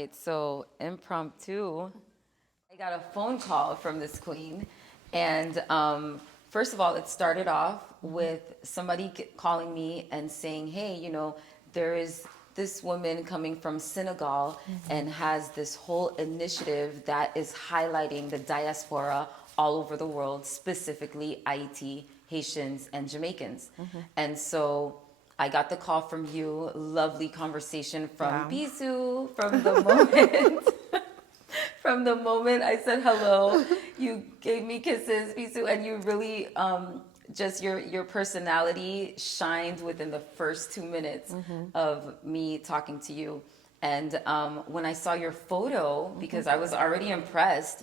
right, so impromptu. I got a phone call from this queen, and first of all, it started off with somebody calling me and saying, "Hey, there is this woman coming from Senegal and has this whole initiative that is highlighting the diaspora all over the world, specifically Haiti, Haitians, and Jamaicans." And so I got the call from you, lovely conversation from Yeah. Bisou from the moment. From the moment I said hello, you gave me kisses, Bisou, and you really just your personality shined within the first 2 minutes of me talking to you. And when I saw your photo, because I was already impressed,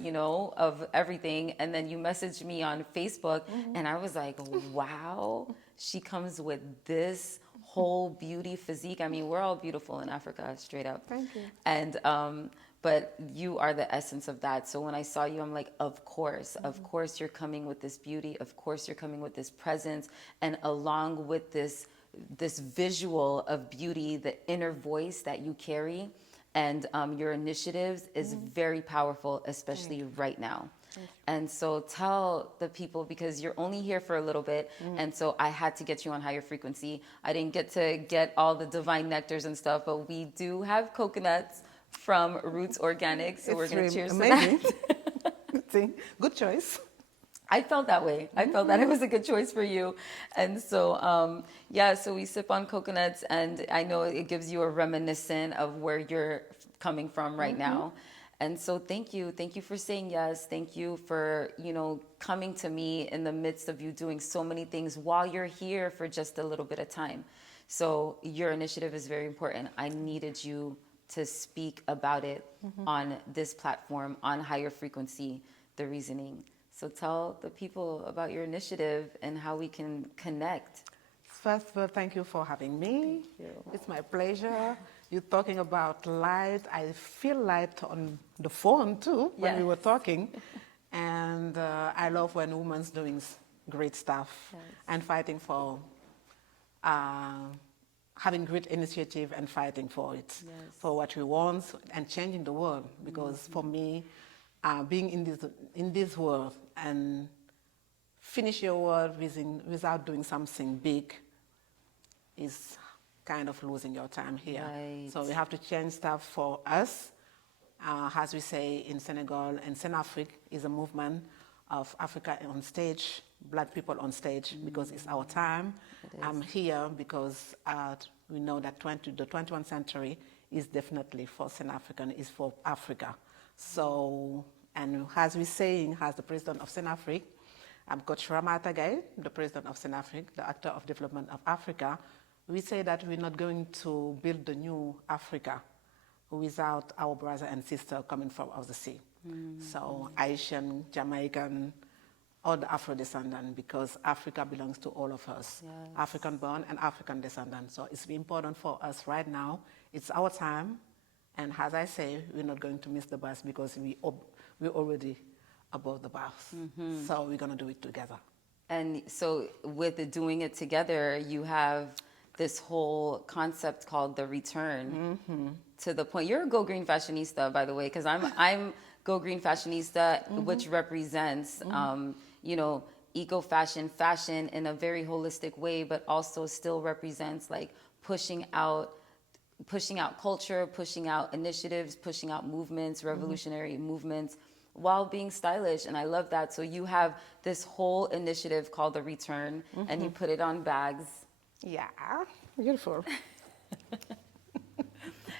of everything, and then you messaged me on Facebook, and I was like, wow, she comes with this whole beauty physique. I mean, we're all beautiful in Africa, straight up. Thank you. And but you are the essence of that. So when I saw you, I'm like, of course you're coming with this beauty. Of course you're coming with this presence, and along with this visual of beauty, the inner voice that you carry, and your initiatives is very powerful, especially right now. And so tell the people, because you're only here for a little bit, and so I had to get you on higher frequency. I didn't get to get all the divine nectars and stuff, but we do have coconuts from Roots Organics, so we're going to cheers amazing. to that. Good choice. I felt that way. I felt that it was a good choice for you. And so, so we sip on coconuts, and I know it gives you a reminiscent of where you're coming from right now. And so thank you. Thank you for saying yes. Thank you for, coming to me in the midst of you doing so many things while you're here for just a little bit of time. So your initiative is very important. I needed you to speak about it on this platform, on Higher Frequency, The Reasoning. So tell the people about your initiative and how we can connect. First of all, thank you for having me. Thank you. It's my pleasure. You're talking about light. I feel light on the phone too when we were talking. And I love when women's doing great stuff and fighting for having great initiative and fighting for it, for what we want and changing the world. Because for me, being in this world and finish your world without doing something big is kind of losing your time here. Right. So we have to change stuff for us. As we say in Senegal, and ScenAfrik is a movement of Africa on stage, Black people on stage, because it's our time. I'm here because we know that the 21st century is definitely for ScenAfrican, is for Africa. So, and as we're saying, as the president of ScenAfrik, I'm Coach Rama Ata Gaye, the president of ScenAfrik, the actor of development of Africa. We say that we're not going to build the new Africa without our brother and sister coming from out the sea. So Haitian, Jamaican, all the Afro-descendant, because Africa belongs to all of us, African-born and African-descendant. So it's important for us right now. It's our time. And as I say, we're not going to miss the bus because we're already above the bus. So we're going to do it together. And so with doing it together, you have this whole concept called the return. To the point, you're a Go Green Fashionista, by the way, because I'm Go Green Fashionista, which represents, eco fashion in a very holistic way, but also still represents like pushing out culture, pushing out initiatives, pushing out movements, revolutionary movements, while being stylish. And I love that. So you have this whole initiative called The Return, and you put it on bags. Yeah, beautiful.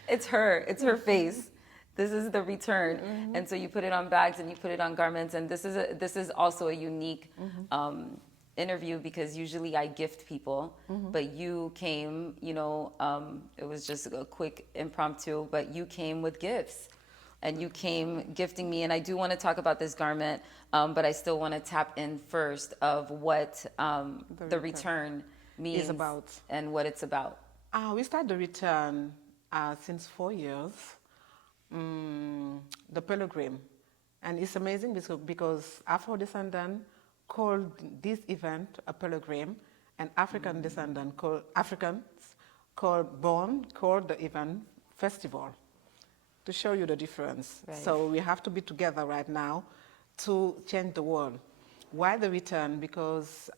It's her face. This is The Return. And so you put it on bags and you put it on garments. And this is also a unique interview, because usually I gift people, but you came, it was just a quick impromptu, but you came with gifts. And you came gifting me, and I do want to talk about this garment, but I still want to tap in first of what the return means is about and what it's about. We started The Return since 4 years, the pilgrim. And it's amazing because Afro-descendant called this event a pilgrim, and African descendant Africans called the event festival. to show you the difference. Right. So we have to be together right now to change the world. Why the return? Because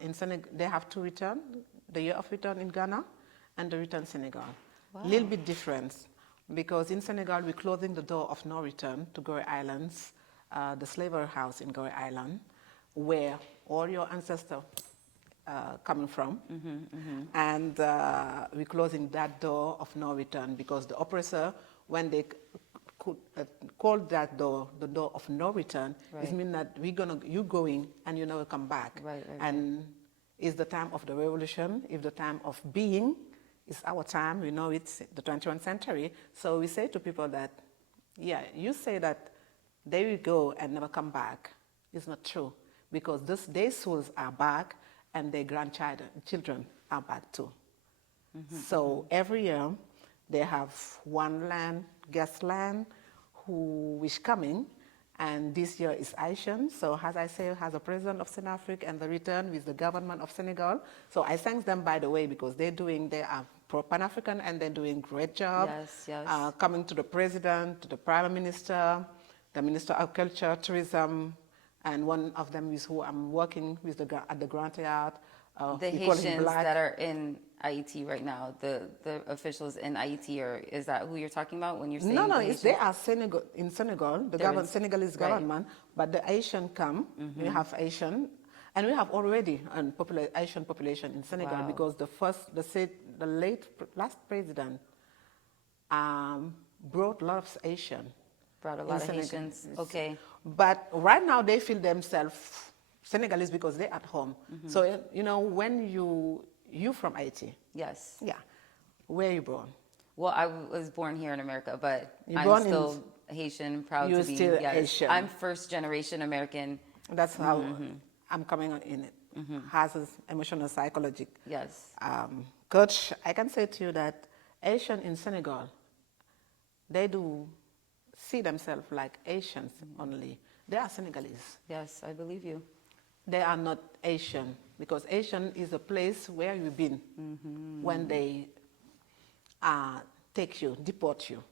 in Senegal, they have two return, the year of return in Ghana and the return Senegal. Wow. Little bit different, because in Senegal, we're closing the door of no return to Gorée Islands, the slavery house in Gorée Island, where all your ancestors coming from. And we're closing that door of no return, because the oppressor, when they could call that door the door of no return, it means that you're going and you never come back. And it's the time of the revolution, it's the time of being, it's our time, we know it's the 21st century. So we say to people that, yeah, you say that they will go and never come back. It's not true, because their souls are back and their grandchildren are back too. So every year they have one land, guest land, who is coming, and this year is Haitian. So as I say, as a president of ScenAfrik and the return with the government of Senegal. So I thank them, by the way, because they are pro-Pan-African and they're doing great job. Coming to the president, to the prime minister, the minister of culture, tourism, and one of them is who I'm working with at the Grand Theatre. The Haitians that are in Haiti right now, the officials in Haiti, or is that who you're talking about when you're saying? No, they are in Senegal, the Senegalese government, but the Haitian come, we have Haitian, and we have already a Haitian population in Senegal, because the last president brought a lot of Haitian. Brought a lot of Haitians, okay. But right now they feel themselves Senegalese because they're at home. So, you know, when you from Haiti. Yes. Yeah. Where are you born? Well, I was born here in America, but I'm still Haitian, proud to be. You're still Haitian. I'm first generation American. That's how I'm coming on in it. Has an emotional, psychological. Yes. Coach, I can say to you that Haitian in Senegal, they do see themselves like Asians only. They are Senegalese. Yes, I believe you. They are not Asian, because Asian is a place where you've been when they take you, deport you.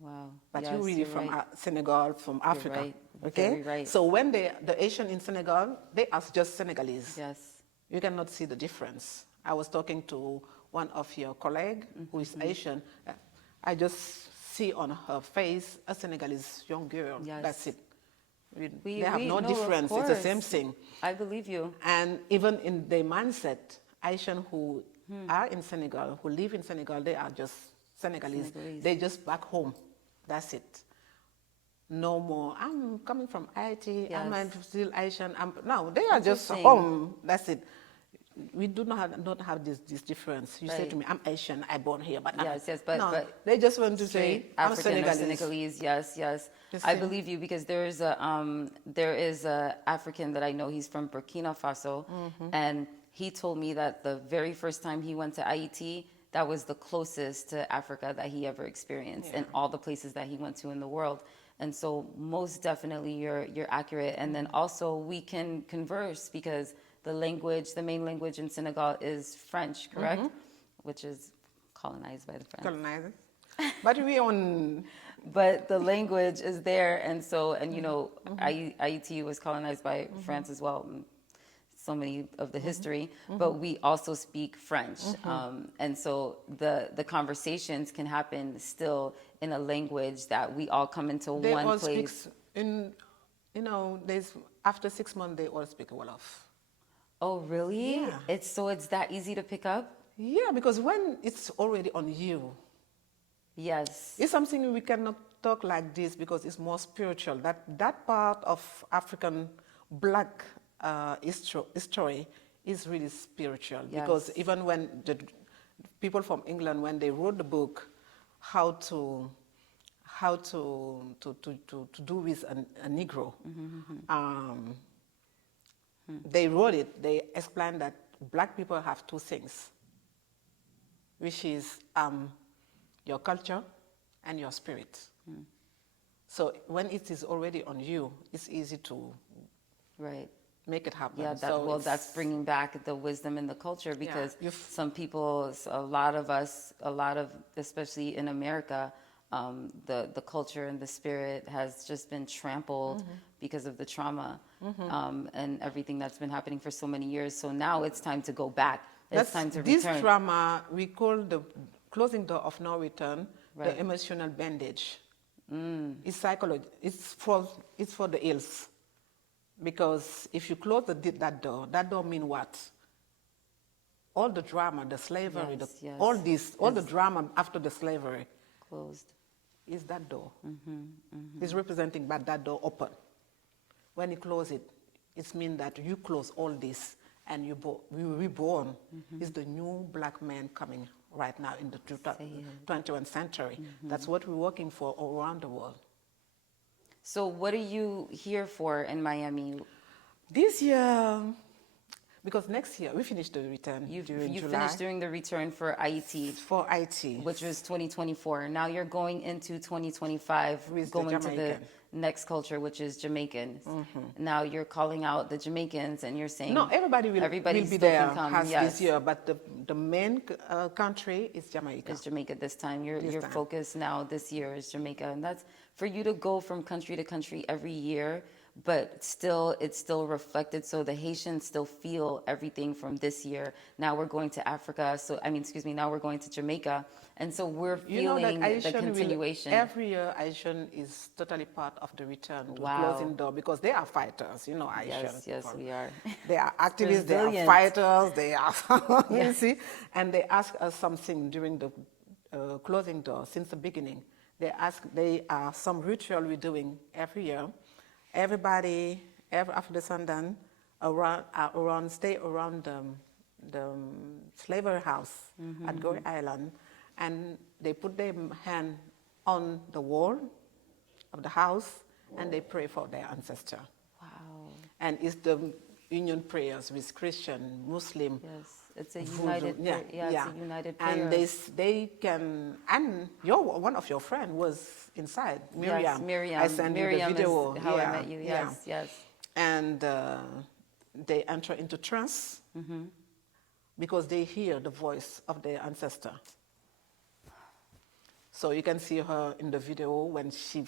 Wow. But yes, you're really from Senegal, from Africa. You're right. Okay? Very right. So when the Asian in Senegal, they are just Senegalese. Yes. You cannot see the difference. I was talking to one of your colleagues who is Asian. I just see on her face a Senegalese young girl. Yes. That's it. They have no difference. It's the same thing. I believe you. And even in their mindset, Haitian who are in Senegal, who live in Senegal, they are just Senegalese. They just back home. That's it. No more, I'm coming from Haiti, Yes. I'm still Haitian. No, they are just Interesting. home. That's it. We do not have this difference. You say Right. to me, I'm Haitian, I born here, but but they just want to say, I'm African or Senegalese. Senegalese. Yes, yes. The I same. believe you, because there is a African that I know. He's from Burkina Faso, and he told me that the very first time he went to Haiti, that was the closest to Africa that he ever experienced, and all the places that he went to in the world. And so, most definitely, you're accurate. And then also, we can converse, because the main language in Senegal is French, correct? Which is colonized by the French. Colonizers. But we on. But the language is there, and so, and you know, Haiti was colonized by France as well. So many of the history, but we also speak French, and so the conversations can happen still in a language that we all come into They one all place. After 6 months, they all speak Wolof. Oh, really? Yeah. It's that easy to pick up? Yeah, because when it's already on you, Yes. it's something we cannot talk like this, because it's more spiritual. That part of African Black history is really spiritual. Yes. Because even when the people from England, when they wrote the book, how to do with a Negro, they wrote it. They explained that Black people have two things, which is your culture and your spirit. So when it is already on you, it's easy to make it happen. Yeah, that's bringing back the wisdom and the culture, because Yeah. some people, a lot of, especially in America, the culture and the spirit has just been trampled because of the trauma and everything that's been happening for so many years. So now it's time to go back. It's time to this return. trauma we call the closing door of no return, Right. the emotional bandage. It's psychology. It's for the ills. Because if you close that door means what? All the drama, the slavery, Yes, all yes. the drama after the slavery Closed. is that door. It's representing but that door open. When you close it, it means that you close all this and you reborn. Is the new black man coming right now in the 21st century. That's what we're working for all around the world. So what are you here for in Miami? This year, because next year we finish the return during You July. finished doing the return for IT, For IT. which was 2024. Now you're going into 2025, With the going to the Jamaican. next culture, which is Jamaicans. Now you're calling out the Jamaicans and you're saying No, everybody will be still there can come. has Yes. this year, but the main country is Jamaica. Is Jamaica this time. Your time. focus now this year is Jamaica. And that's for you to go from country to country every year, but it's still reflected. So the Haitians still feel everything from this year. Now we're going to Africa. Now we're going to Jamaica. And so we're feeling the continuation. Every year, Haitian is totally part of the return, the Wow. closing door, because they are fighters, Haitian. Yes, we are. They are activists, they are Resilient. fighters, they are, you see, and they ask us something during the closing door since the beginning. They are some ritual we're doing every year. Everybody, after the sundown, stay around the slavery house at Gorée Island, and they put their hand on the wall of the house, and they pray for their ancestor. Wow. And it's the union prayers with Christian, Muslim. Yes. It's a Voodoo. united prayer. It's a united prayer. And they can, and one of your friends was inside, Miriam. Yes, Miriam. I sent you the Miriam video. is how I met you. Yes. And they enter into trance because they hear the voice of their ancestor. So you can see her in the video when she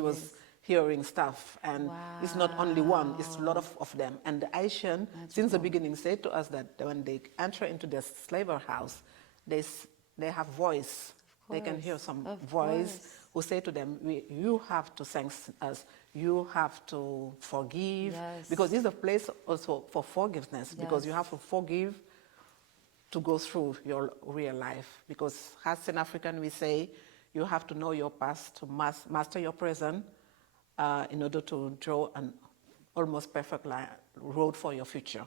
was hearing stuff, and it's not only one, it's a lot of them. And the Haitian, since the beginning, said to us that when they enter into the slavery house, they have voice. They can hear some voice who say to them, you have to thank us, you have to forgive, because this is a place also for forgiveness, because you have to forgive to go through your real life. Because as ScenAfrican, we say, you have to know your past to master your present, in order to draw an almost perfect road for your future.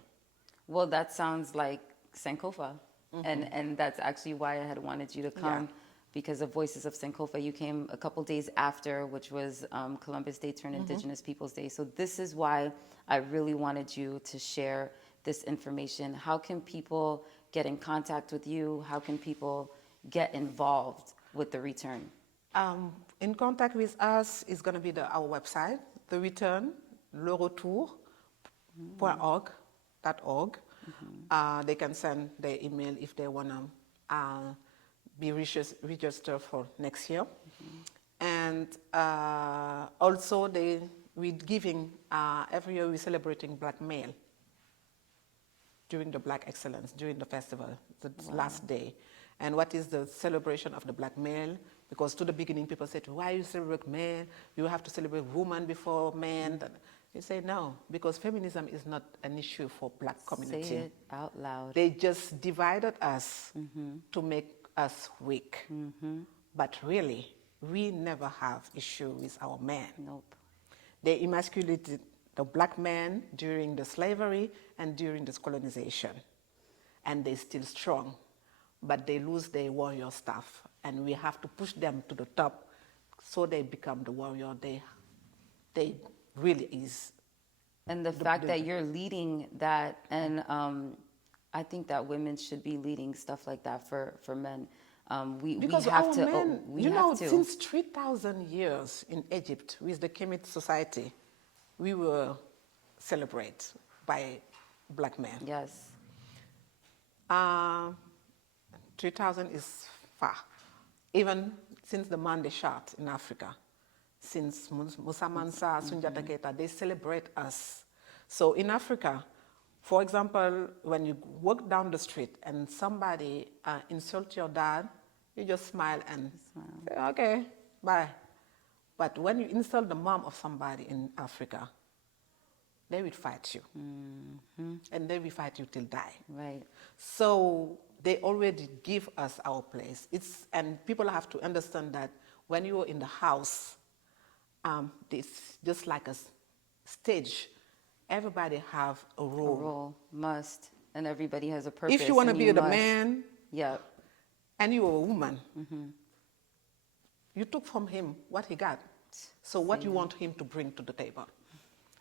Well, that sounds like Sankofa. And that's actually why I had wanted you to come, because of Voices of Sankofa. You came a couple days after, which was Columbus Day turned Indigenous Peoples Day. So this is why I really wanted you to share this information. How can people get in contact with you? How can people get involved with the return? In contact with us is going to be our website, the return, leretour.org. They can send their email if they want to be registered for next year. And also we're giving, every year we're celebrating Black Male during the Black Excellence, during the festival, the last day. And what is the celebration of the Black male? Because to the beginning, people said, why you celebrate male? You have to celebrate woman before man. You say, no, because feminism is not an issue for Black community. Say it out loud. They just divided us to make us weak. But really, we never have issue with our men. Nope. They emasculated the Black man during the slavery and during this colonization. And they're still strong. But they lose their warrior stuff, and we have to push them to the top so they become the warrior they really is. And the fact that you're leading that, and I think that women should be leading stuff like that for men. Because we have our to. men, We you have know, to. since 3,000 years in Egypt with the Kemet society, we were celebrated by Black men. Yes. 3,000 is far. Even since the man they shot in Africa, since Musa Mansa, Sunjata Keita, they celebrate us. So in Africa, for example, when you walk down the street and somebody insults your dad, you just smile and say, okay, bye. But when you insult the mom of somebody in Africa, they will fight you. And they will fight you till die. Right. So they already give us our place. And people have to understand that when you're in the house, it's just like a stage. Everybody have a role. A role, must. And everybody has a purpose. If you want to and be the must. man, Yep. and you're a woman, you took from him what he got. So what you want him to bring to the table.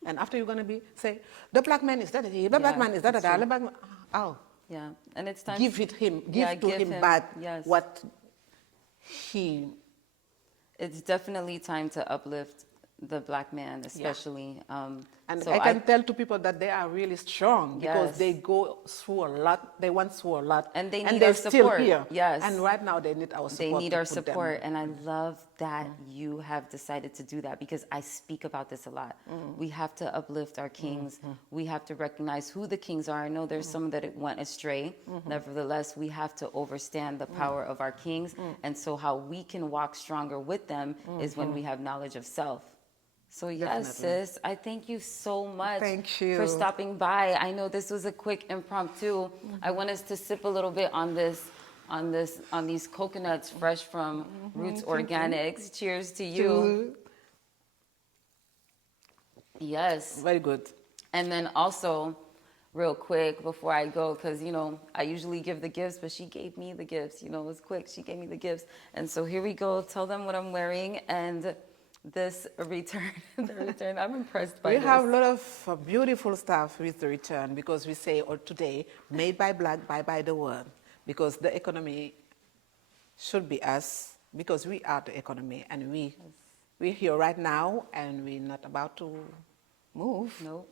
And after you're going to say, the black man is that, the black man is that, the black man, oh. Yeah, and it's time Give to it him, give to him back what he... It's definitely time to uplift the black man, especially. And so I can tell to people that they are really strong because they go through a lot. They went through a lot, and they need and they're our support. Still here. Yes, and right now they need our support. They need our support, and I love that you have decided to do that because I speak about this a lot. We have to uplift our kings. We have to recognize who the kings are. I know there's some that went astray. Nevertheless, we have to understand the power of our kings, and so how we can walk stronger with them is when we have knowledge of self. So yes, sis, I thank you so much for stopping by. I know this was a quick impromptu. I want us to sip a little bit on these coconuts fresh from Roots Organics. Cheers to you. Yes. Very good. And then also, real quick before I go, because I usually give the gifts, but she gave me the gifts. It was quick. She gave me the gifts, and so here we go. Tell them what I'm wearing and. This return, the return, I'm impressed by this. We have a lot of beautiful stuff with the return because we say, today, made by black, by the world. Because the economy should be us, because we are the economy, and we're here right now, and we're not about to move. No.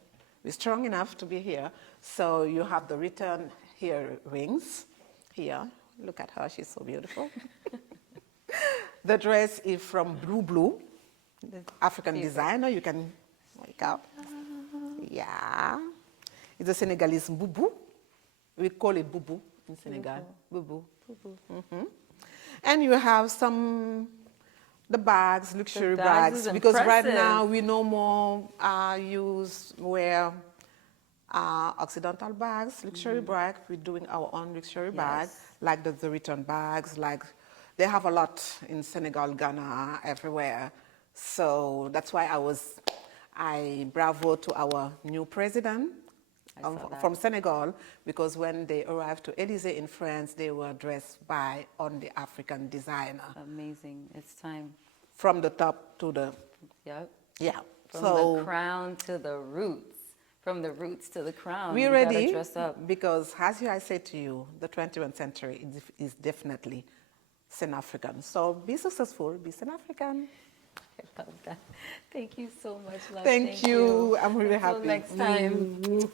We're strong enough to be here. So you have the return earrings here. Look at her, she's so beautiful. The dress is from Blue. The African designer, you can wake up. Yeah. It's a Senegalese boubou. We call it boubou in Senegal. Boubou. And you have the bags, luxury bags. Because right now we no more wear Occidental bags, luxury bag. We're doing our own luxury bag, like the return bags, like they have a lot in Senegal, Ghana, everywhere. So that's why I bravo to our new president from Senegal, because when they arrived to Élysée in France, they were dressed by only African designer. Amazing. It's time. From the top to the... Yep. Yeah. From the crown to the roots. From the roots to the crown. We're ready, dress up. Because as I said to you, the 21st century is definitely ScenAfrican. So be successful, be ScenAfrican. I love that. Thank you so much, love. Thank you. I'm really happy. Until next time.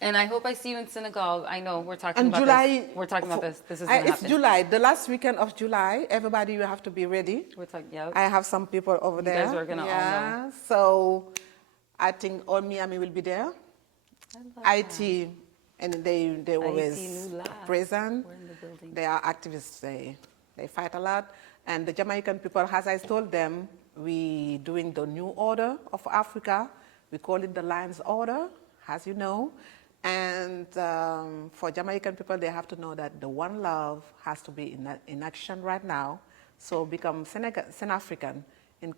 And I hope I see you in Senegal. I know we're talking about July, this. We're talking about this. This is going to happen. It's July, the last weekend of July. Everybody, you have to be ready. We're talking, yep. I have some people over there. You guys are going to all know. So I think all Miami will be there. IT, and they always present. We're in the building. They are activists. They fight a lot. And the Jamaican people, as I told them, we doing the new order of Africa. We call it the Lions Order, as you know. And for Jamaican people, they have to know that the one love has to be in action right now. So become ScenAfrican in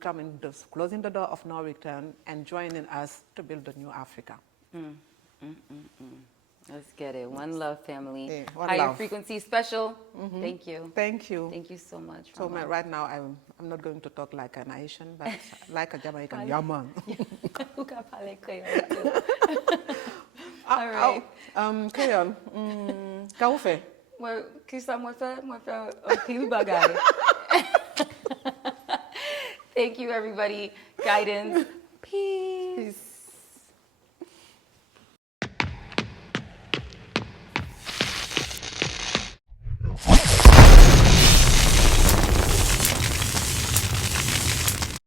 closing the door of no return and joining us to build the new Africa. Let's get it. One love, family. Yeah, one Higher love. Frequency special. Thank you. Thank you. Thank you so much. So right now, I'm not going to talk like an Haitian, but like a Jamaican. Yeah, man. All right. Creole. Kaufe. Thank you, everybody. Guidance. Peace.